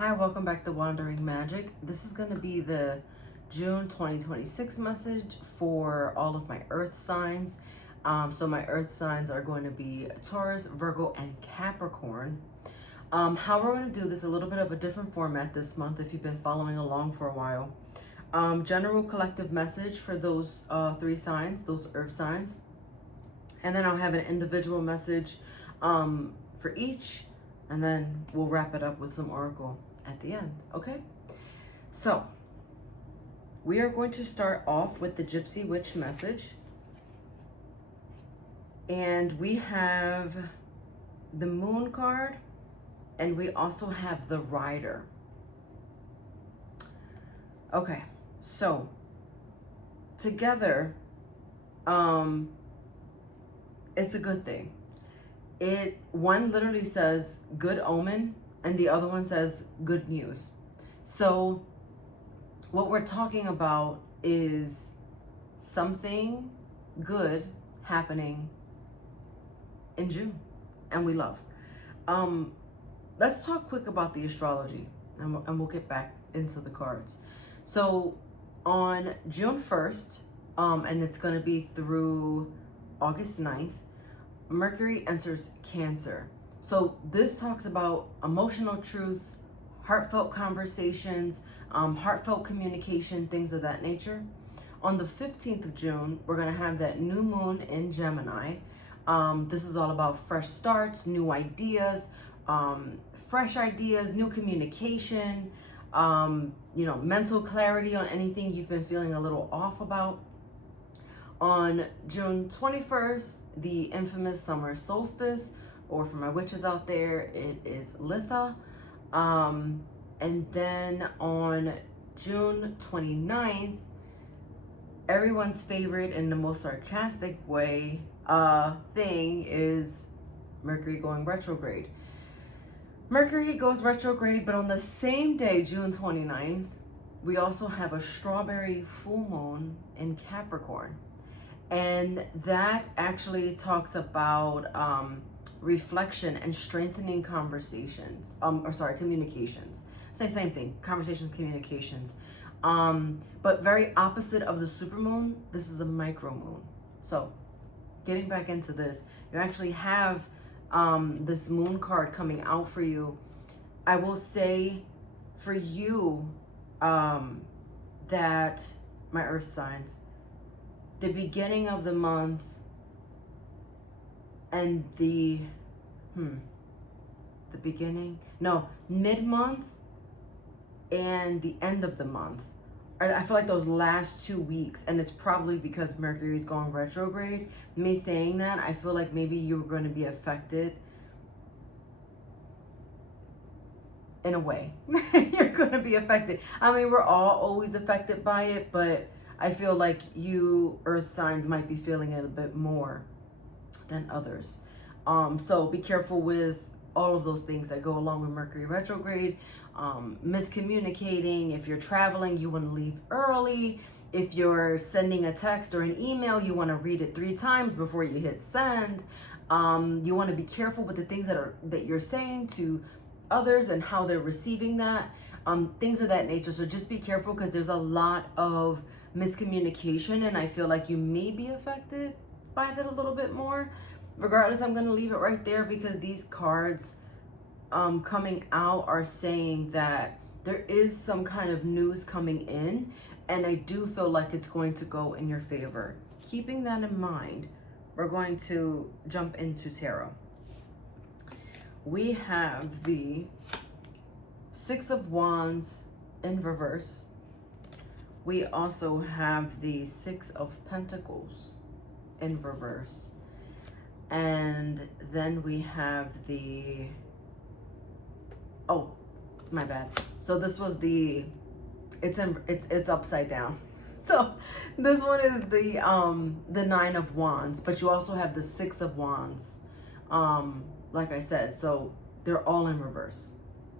Hi, welcome back to Wandering Magic. This is going to be the June 2026 message for all of my earth signs. So my earth signs are going to be Taurus, Virgo, and Capricorn. How we're going to do this, a little bit of a different format this month if you've been following along for a while. General collective message for those three signs, those earth signs. And then I'll have an individual message for each. And then we'll wrap it up with some oracle at the end, okay? So, we are going to start off with the Gypsy Witch message. And we have the Moon card, and we also have the Rider. Okay, so, together, it's a good thing. One literally says good omen and the other one says good news. So what we're talking about is something good happening in June, and we love. Let's talk quick about the astrology, and we'll get back into the cards. So on June 1st, and it's going to be through August 9th, Mercury enters Cancer. So this talks about emotional truths, heartfelt conversations, heartfelt communication, things of that nature. On the 15th of June, we're going to have that new moon in Gemini. This is all about fresh starts, new ideas, fresh ideas, new communication, mental clarity on anything you've been feeling a little off about. On June 21st, the infamous summer solstice, or for my witches out there, it is Litha. And then on June 29th, everyone's favorite in the most sarcastic way thing is Mercury going retrograde. Mercury goes retrograde, but on the same day, June 29th, we also have a strawberry full moon in Capricorn. And that actually talks about reflection and strengthening conversations, communications. Same thing, conversations, communications. But very opposite of the supermoon, this is a micromoon. So getting back into this, you actually have this moon card coming out for you. I will say for you that my earth signs, the beginning of the month and mid-month and the end of the month. I feel like those last 2 weeks, and it's probably because Mercury's going retrograde. Me saying that, I feel like maybe you're going to be affected in a way. You're going to be affected. I mean, we're all always affected by it, but I feel like you earth signs might be feeling it a bit more than others. So be careful with all of those things that go along with Mercury retrograde. Miscommunicating. If you're traveling, you want to leave early. If you're sending a text or an email, you want to read it 3 times before you hit send. You want to be careful with the things that you're saying to others and how they're receiving that. Things of that nature. So just be careful, because there's a lot of miscommunication, and I feel like you may be affected by that a little bit more. Regardless, I'm going to leave it right there, because these cards coming out are saying that there is some kind of news coming in, and I do feel like it's going to go in your favor. Keeping that in mind, we're going to jump into tarot. We have the Six of Wands in reverse. We also have the Six of Pentacles in reverse. And then we have the, oh, my bad. So this was it's upside down. So this one is the Nine of Wands, but you also have the Six of Wands. Like I said, so they're all in reverse.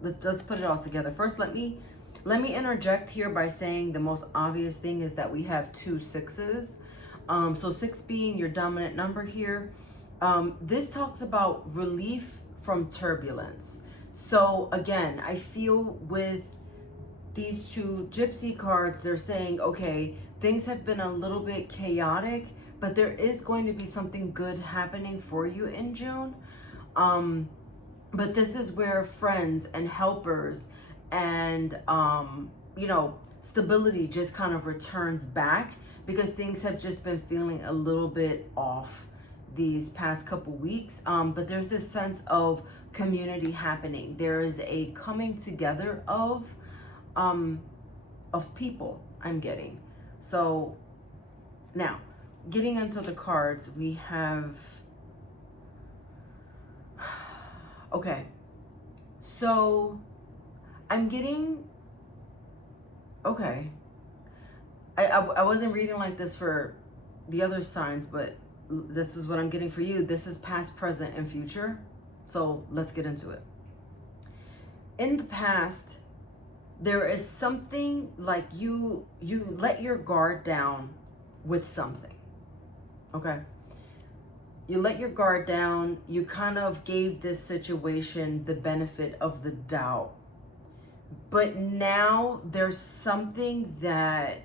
Let's put it all together. First, let me interject here by saying the most obvious thing is that we have 2 sixes. So 6 being your dominant number here. This talks about relief from turbulence. So again, I feel with these two gypsy cards, they're saying, okay, things have been a little bit chaotic, but there is going to be something good happening for you in June. But this is where friends and helpers and, you know, stability just kind of returns back, because things have just been feeling a little bit off these past couple weeks. But there's this sense of community happening. There is a coming together of people I'm getting. So now getting into the cards, we have, okay, so I'm getting, okay, I wasn't reading like this for the other signs, but this is what I'm getting for you. This is past, present, and future. So let's get into it. In the past, there is something like you let your guard down with something, okay? You let your guard down. You kind of gave this situation the benefit of the doubt. But now there's something that,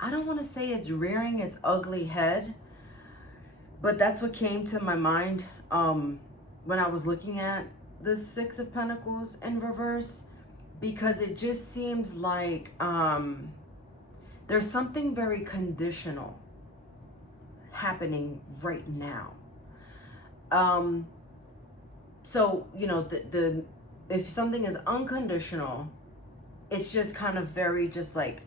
I don't want to say it's rearing its ugly head, but that's what came to my mind when I was looking at the Six of Pentacles in reverse, because it just seems like there's something very conditional happening right now. So, you know, the if something is unconditional, it's just kind of very just like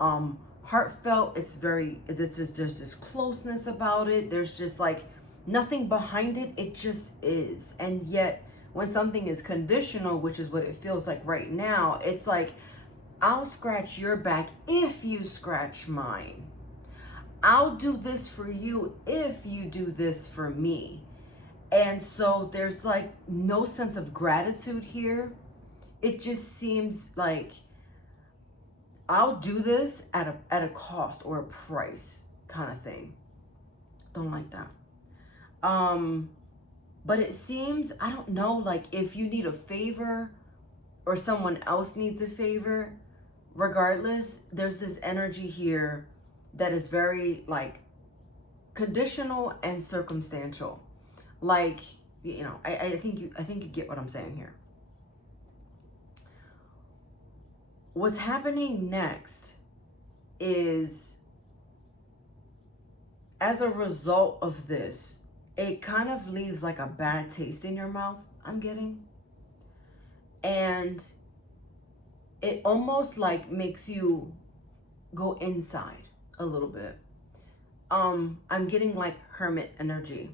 heartfelt. It's very, there's this closeness about it. There's just like nothing behind it. It just is. And yet when something is conditional, which is what it feels like right now, it's like, I'll scratch your back if you scratch mine. I'll do this for you if you do this for me. And so there's like no sense of gratitude here. It just seems like I'll do this at a cost or a price kind of thing. Don't like that. But it seems, I don't know, like if you need a favor or someone else needs a favor, regardless, there's this energy here that is very like conditional and circumstantial. Like, you know, I think you get what I'm saying here. What's happening next is, as a result of this, it kind of leaves like a bad taste in your mouth, I'm getting. And it almost like makes you go inside a little bit. I'm getting like hermit energy,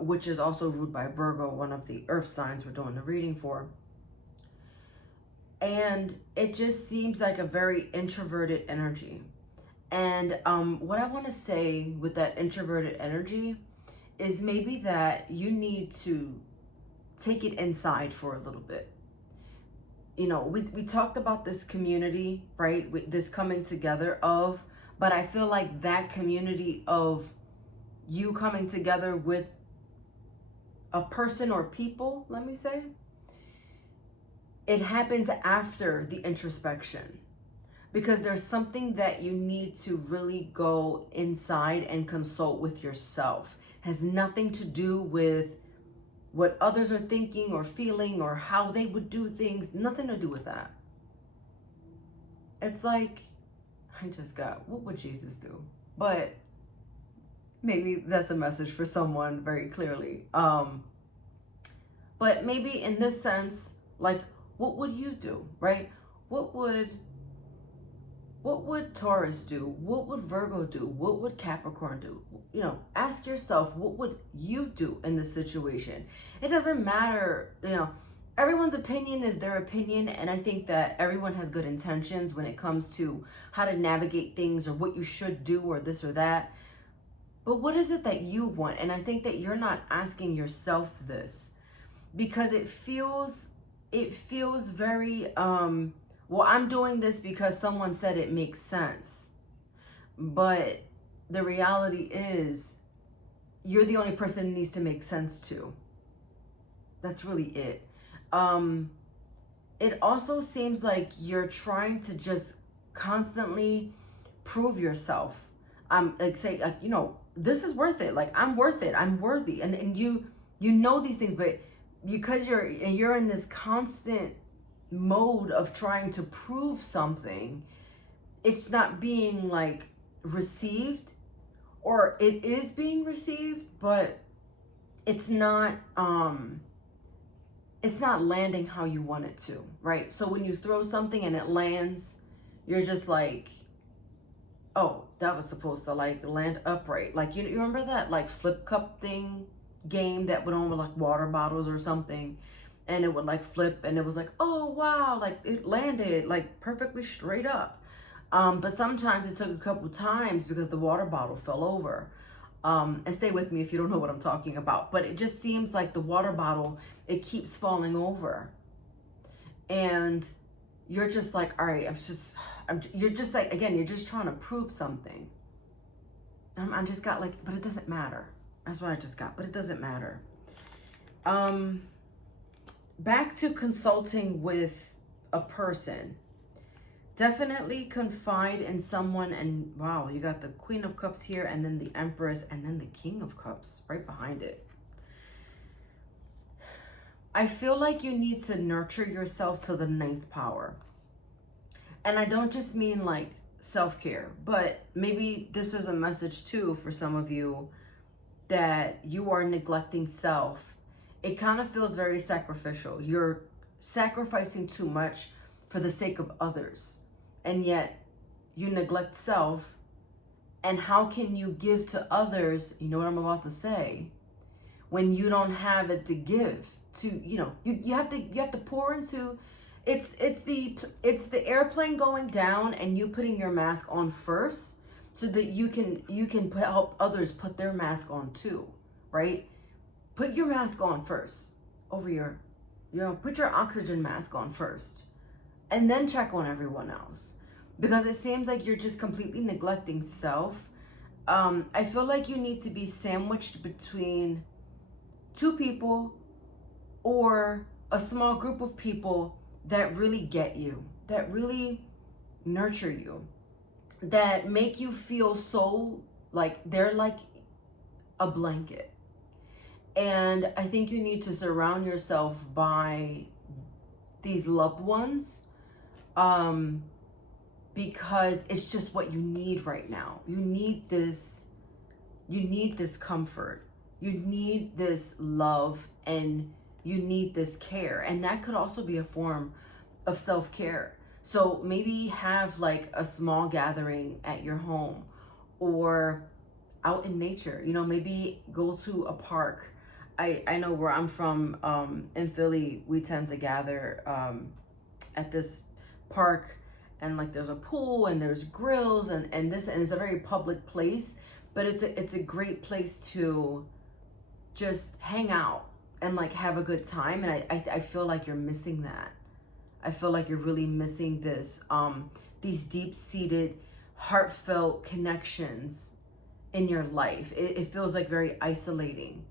which is also ruled by Virgo, one of the earth signs we're doing the reading for. And it just seems like a very introverted energy. And what I want to say with that introverted energy is maybe that you need to take it inside for a little bit. You know, we talked about this community, right? With this coming together of, but I feel like that community of you coming together with a person or people, let me say, it happens after the introspection, because there's something that you need to really go inside and consult with yourself. It has nothing to do with what others are thinking or feeling or how they would do things. Nothing to do with that. It's like, I just got, what would Jesus do? But maybe that's a message for someone very clearly. But maybe in this sense, like, what would you do, right? What would Taurus do? What would Virgo do? What would Capricorn do? You know, ask yourself, what would you do in this situation? It doesn't matter, you know, everyone's opinion is their opinion. And I think that everyone has good intentions when it comes to how to navigate things or what you should do or this or that. But what is it that you want? And I think that you're not asking yourself this, because it feels very, well, I'm doing this because someone said it makes sense. But the reality is, you're the only person it needs to make sense to. That's really it. It also seems like you're trying to just constantly prove yourself. Like say, like, you know, this is worth it. Like, I'm worth it. I'm worthy. And you know these things, but because you're in this constant mode of trying to prove something, it's not being like received, or it is being received, but it's not landing how you want it to, right? So when you throw something and it lands, you're just like, oh, that was supposed to like land upright. Like, you remember that like flip cup thing game that went on with like water bottles or something, and it would like flip, and it was like, oh wow, like it landed like perfectly straight up. But sometimes it took a couple times because the water bottle fell over. And stay with me if you don't know what I'm talking about. But it just seems like the water bottle, it keeps falling over. And you're just like, all right, you're just like, again, you're just trying to prove something. I just got like, but it doesn't matter. That's what I just got, but it doesn't matter. Back to consulting with a person. Definitely confide in someone, and wow, you got the Queen of Cups here, and then the Empress, and then the King of Cups right behind it. I feel like you need to nurture yourself to the 9th power. And I don't just mean like self-care, but maybe this is a message too for some of you that you are neglecting self. It kind of feels very sacrificial. You're sacrificing too much for the sake of others. And yet you neglect self. And how can you give to others, you know what I'm about to say, when you don't have it to give to, you know, you have to pour into, it's the airplane going down and you putting your mask on first so that you can help others put their mask on too, right? Put your mask on first over your, you know, put your oxygen mask on first, and then check on everyone else, because it seems like you're just completely neglecting self. I feel like you need to be sandwiched between 2 people or a small group of people that really get you, that really nurture you, that make you feel so like they're like a blanket. And I think you need to surround yourself by these loved ones, because it's just what you need right now. You need this comfort. You need this love, and you need this care. And that could also be a form of self-care. So maybe have like a small gathering at your home or out in nature. You know, maybe go to a park. I know where I'm from, in Philly, we tend to gather at this park, and like there's a pool and there's grills and it's a very public place, but it's a great place to just hang out and like have a good time. And I feel like you're missing that. I feel like you're really missing this, these deep-seated, heartfelt connections in your life. It feels like very isolating.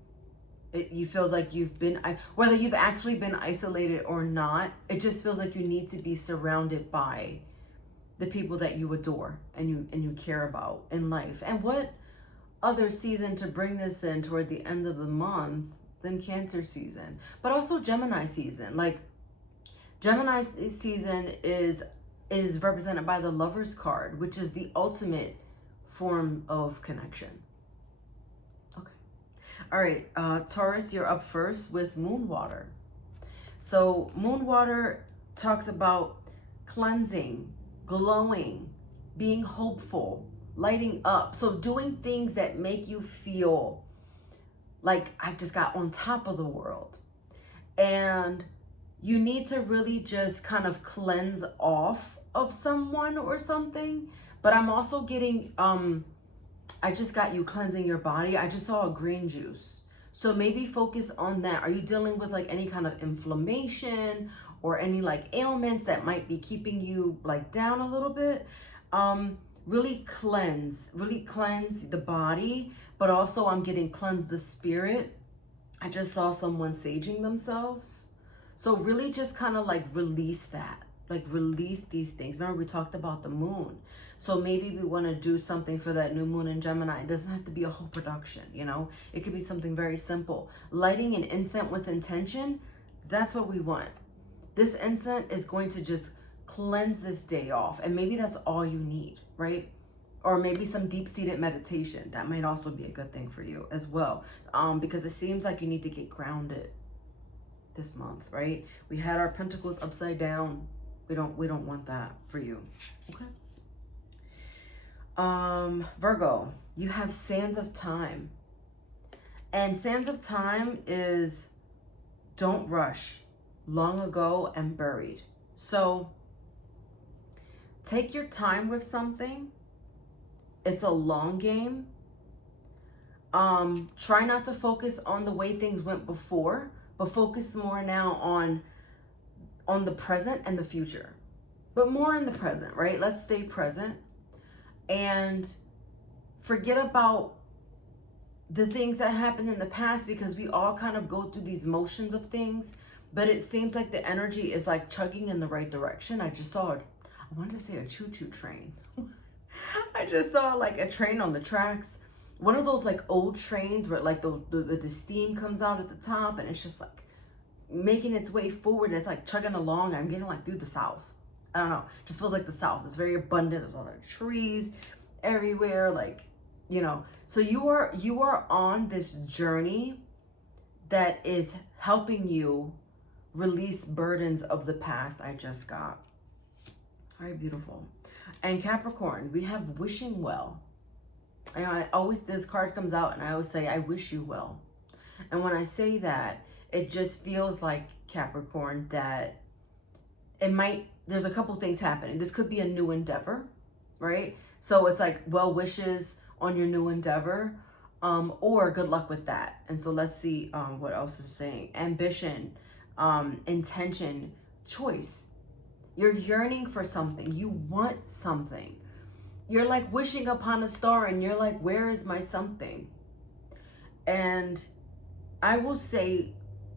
You feels like you've been, whether you've actually been isolated or not, it just feels like you need to be surrounded by the people that you adore and you care about in life. And what other season to bring this in toward the end of the month than Cancer season, but also Gemini season. Like Gemini season is represented by the Lover's card, which is the ultimate form of connection. Okay. All right, Taurus, you're up first with Moon Water. So Moon Water talks about cleansing, glowing, being hopeful, lighting up. So doing things that make you feel like I just got on top of the world. And you need to really just kind of cleanse off of someone or something. But I'm also getting, I just got you cleansing your body. I just saw a green juice. So maybe focus on that. Are you dealing with like any kind of inflammation or any like ailments that might be keeping you like down a little bit? Really cleanse the body, but also I'm getting cleanse the spirit. I just saw someone saging themselves. So really just kind of like release that. Like release these things. Remember we talked about the moon. So maybe we want to do something for that new moon in Gemini. It doesn't have to be a whole production, you know? It could be something very simple. Lighting an incense with intention, that's what we want. This incense is going to just cleanse this day off. And maybe that's all you need, right? Or maybe some deep-seated meditation. That might also be a good thing for you as well. Because it seems like you need to get grounded this month, right? We had our pentacles upside down. We don't want that for you. Okay. Virgo, you have sands of time. And sands of time is don't rush, long ago and buried. So take your time with something. It's a long game. Try not to focus on the way things went before, but focus more now on the present and the future. But more in the present, right? Let's stay present and forget about the things that happened in the past, because we all kind of go through these motions of things, but it seems like the energy is like chugging in the right direction. I wanted to say a choo-choo train. I just saw like a train on the tracks. One of those like old trains where like the steam comes out at the top and it's just like making its way forward. It's like chugging along. I'm getting like through the South. I don't know. It just feels like the South. It's very abundant. There's all the trees everywhere. Like, you know, so you are on this journey that is helping you release burdens of the past. I just got. All right, beautiful. And Capricorn, we have wishing well. And I always, this card comes out and I always say, I wish you well. And when I say that, it just feels like, Capricorn, that there's a couple things happening. This could be a new endeavor, right? So it's like well wishes on your new endeavor, or good luck with that. And so let's see what else is saying. Ambition, intention, choice. You're yearning for something. You want something. You're like wishing upon a star and you're like, where is my something? And I will say,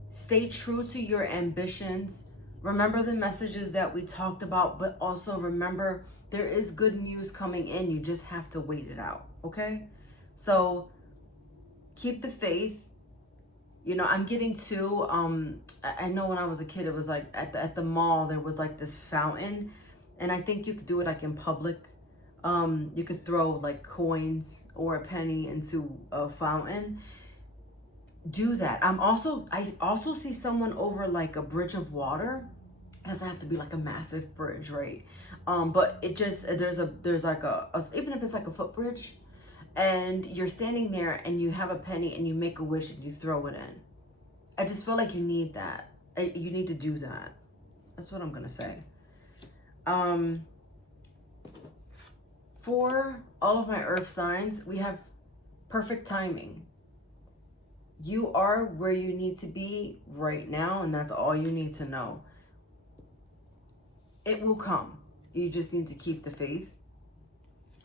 stay true to your ambitions. Remember the messages that we talked about, but also remember there is good news coming in. You just have to wait it out, okay? So keep the faith. You know, I'm getting to, I know when I was a kid, it was like at the mall, there was like this fountain. And I think you could do it like in public. You could throw like coins or a penny into a fountain. Do that. I also see someone over like a bridge of water. It doesn't have to be like a massive bridge, right? But it just, there's like even if it's like a footbridge, and you're standing there and you have a penny and you make a wish and you throw it in. I just feel like you need that. You need to do that. That's what I'm gonna say. For all of my earth signs, we have perfect timing. You are where you need to be right now, and that's all you need to know. It will come. You just need to keep the faith.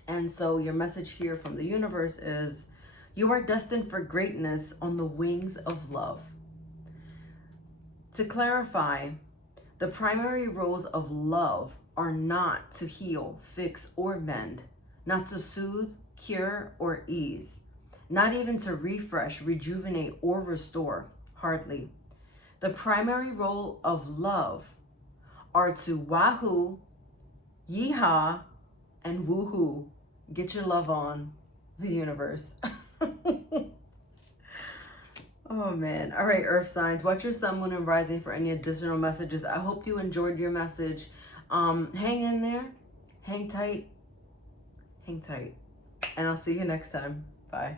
And so your message here from the universe is, you are destined for greatness on the wings of love. To clarify, the primary roles of love are not to heal, fix, or mend, not to soothe, cure, or ease, not even to refresh, rejuvenate, or restore, hardly. The primary role of love are to wahoo, yeehaw, and woohoo. Get your love on, the universe. Oh man. All right, earth signs, watch your sun, moon, and rising for any additional messages. I hope you enjoyed your message. Hang in there, hang tight, and I'll see you next time. Bye.